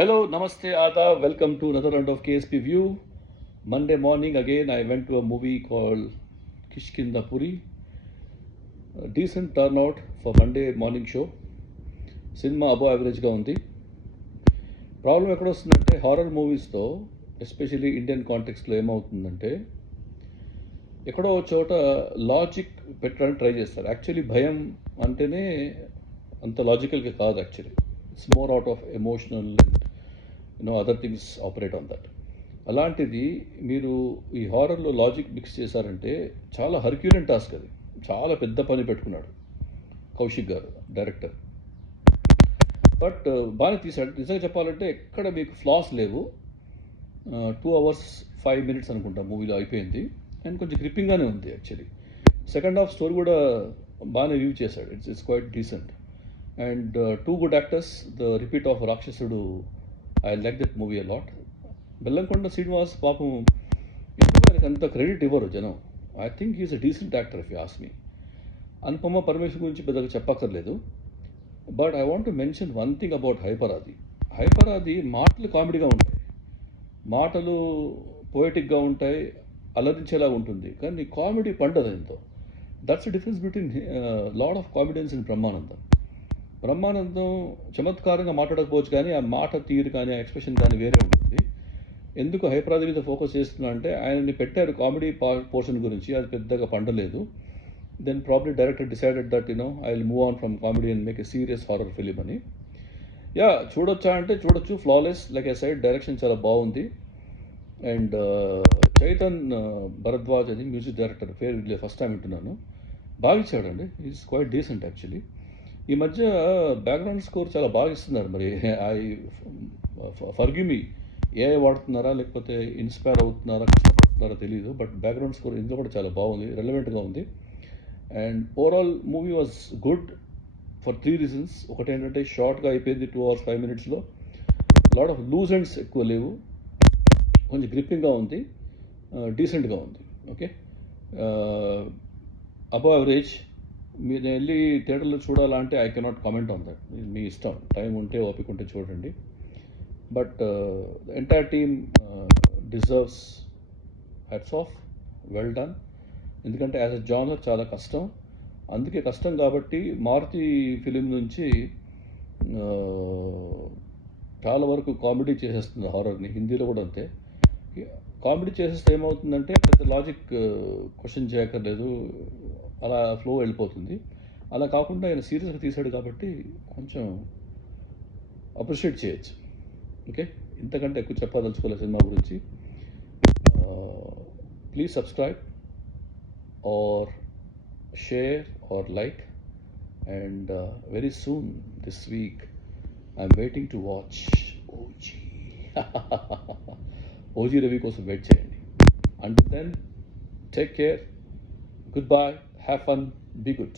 Hello, Namaste, Adab. Welcome to another round of KSP View. Monday morning again, I went to a movie called Kishkinda Puri. A decent turnout for Monday morning show. సినిమా అబో యావరేజ్గా ఉంది. Problem ఎక్కడ వస్తుందంటే horror మూవీస్తో especially Indian కాంటెక్స్లో ఏమవుతుందంటే ఎక్కడో చోట లాజిక్ పెట్టడానికి ట్రై చేస్తారు. యాక్చువల్లీ భయం అంటేనే అంత లాజికల్గా కాదు. Actually it's more out of emotional and other things operate on that. అలాంటిది మీరు ఈ హారర్లో లాజిక్ మిక్స్ చేశారంటే చాలా హర్క్యూలియన్ టాస్క్. అది చాలా పెద్ద పని పెట్టుకున్నాడు కౌశిక్ గారు, డైరెక్టర్. బట్ బాగానే తీశాడు. నిజంగా చెప్పాలంటే ఎక్కడ మీకు ఫ్లాస్ లేవు. 2 hours 5 minutes అనుకుంటా మూవీలో అయిపోయింది. అండ్ కొంచెం గ్రిప్పింగ్గానే ఉంది యాక్చువల్లీ. సెకండ్ హాఫ్ స్టోరీ కూడా బాగానే రివ్యూ చేశాడు. It's quite decent. And 2 good actors. The repeat of Rakshasudu, I like that movie a lot. Bellamkonda Srinivas పాపం ఎందుకు ఆయనకు అంత క్రెడిట్ ఇవ్వరు జనం. I think is a decent actor if you ask me. Anupama Parameshwar గురించి పెద్దగా చెప్పక్కర్లేదు. But I want to mention one thing about Hyper Aadi. Hyper Aadi మాటలు కామెడీగా ఉంటాయి, మాటలు పోయిటిక్గా ఉంటాయి, అలరించేలా ఉంటుంది, కానీ కామెడీ పండదు ఎంతో. That's the difference between lot of comedians in Brahmanandam. Brahmanandam చమత్కారంగా మాట్లాడకపోవచ్చు, కానీ ఆ మాట తీరు కానీ ఆ ఎక్స్ప్రెషన్ కానీ వేరే ఉంటుంది. ఎందుకు హైపరాది మీద ఫోకస్ చేస్తున్నా అంటే ఆయనని పెట్టారు కామెడీ పోర్షన్ గురించి, అది పెద్దగా పండలేదు. Then probably director decided that I will move on from comedy and make a serious horror film అని. యా, చూడొచ్చా అంటే చూడొచ్చు. Flawless, like I side, direction చాలా బాగుంది. అండ్ చైతన్ భరద్వాజ్ అని మ్యూజిక్ డైరెక్టర్, పేరు ఫస్ట్ టైం వింటున్నాను. బాగా ఇచ్చాడండి. Is quite decent actually. ఈ మధ్య బ్యాక్గ్రౌండ్ స్కోర్ చాలా బాగా ఇస్తున్నారు. మరి ఐ ఫర్గివ్ మీ, ఏఐ వాడుతున్నారా లేకపోతే ఇన్స్పైర్ అవుతున్నారా, కష్టపడుతున్నారా తెలియదు, బట్ బ్యాక్గ్రౌండ్ స్కోర్ ఇందులో కూడా చాలా బాగుంది, రెలవెంట్గా ఉంది. And overall movie was good for 3 reasons. ఒకటి ఏంటంటే షార్ట్గా అయిపోయింది, 2 hours 5 minutesలో. లాట్ ఆఫ్ లూజ్ ఎండ్స్ ఎక్కువ లేవు, కొంచెం గ్రిప్పింగ్గా ఉంది, డీసెంట్గా ఉంది. Okay, above average. మీరు వెళ్ళి థియేటర్లో చూడాలంటే I cannot comment on that. మీ ఇష్టం, టైం ఉంటే ఓపిక ఉంటే చూడండి. But the entire team deserves hats off, well done. ఎందుకంటే యాజ్ అ జానర్ చాలా కష్టం. అందుకే కష్టం కాబట్టి మారుతి ఫిలిం నుంచి చాలా వరకు కామెడీ చేసేస్తుంది హారర్ని. హిందీలో కూడా అంతే. కామెడీ చేసేస్తే ఏమవుతుందంటే పెద్ద లాజిక్ క్వశ్చన్ చేయక్కర్లేదు, అలా ఫ్లో వెళ్ళిపోతుంది. అలా కాకుండా ఆయన సీరియస్గా తీశాడు కాబట్టి కొంచెం అప్రిషియేట్ చేయొచ్చు. ఓకే, ఇంతకంటే ఎక్కువ చెప్పదలుచుకోలేదు సినిమా గురించి. Please subscribe or share or like, and very soon this week I'm waiting to watch OG. OG Ravi కోసం వెయిట్ చేయండి. Until then, take care, goodbye, have fun, be good.